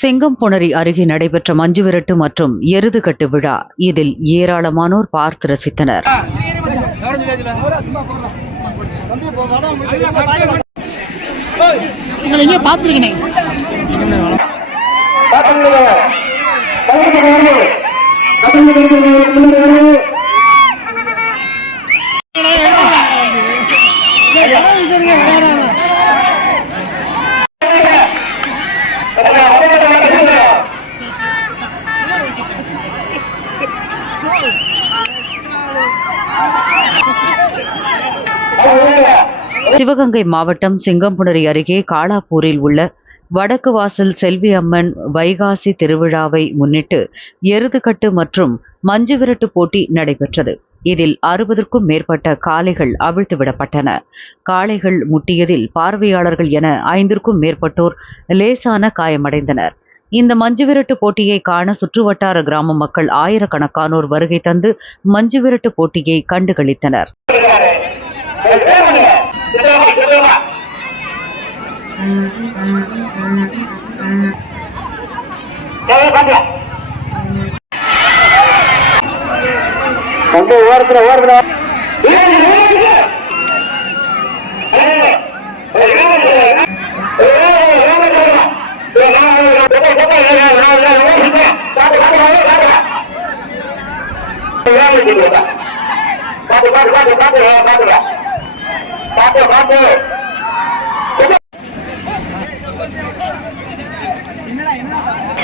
செங்கம்புணரி அருகே நடைபெற்ற மஞ்சுவிரட்டு மற்றும் எருதுகட்டு விழா. இதில் ஏராளமானோர் பார்த்து ரசித்தனர். உங்களை சிவகங்கை மாவட்டம் சிங்கம்புணரி அருகே காலாப்பூரில் உள்ள வடக்கு வாசல் செல்வி அம்மன் வைகாசி திருவிழாவை முன்னிட்டு எருதுகட்டு மற்றும் மஞ்சுவிரட்டு போட்டி நடைபெற்றது. இதில் அறுபதற்கும் மேற்பட்ட காளைகள் அவிழ்த்து விடப்பட்டன காளைகள் முட்டியதில் பார்வையாளர்கள் என ஐந்திற்கும் மேற்பட்டோர் லேசான காயமடைந்தனர். இந்த மஞ்சுவிரட்டு போட்டியை காண சுற்றுவட்டார கிராம மக்கள் ஆயிரக்கணக்கானோர் வருகை தந்து மஞ்சுவிரட்டு போட்டியை கண்டுகளித்தனர். ஓரத்துல ஓரத்துல. பாத்து பாத்து பாத்து பாத்து பாத்துங்க பாத்து பாத்து என்னடா என்ன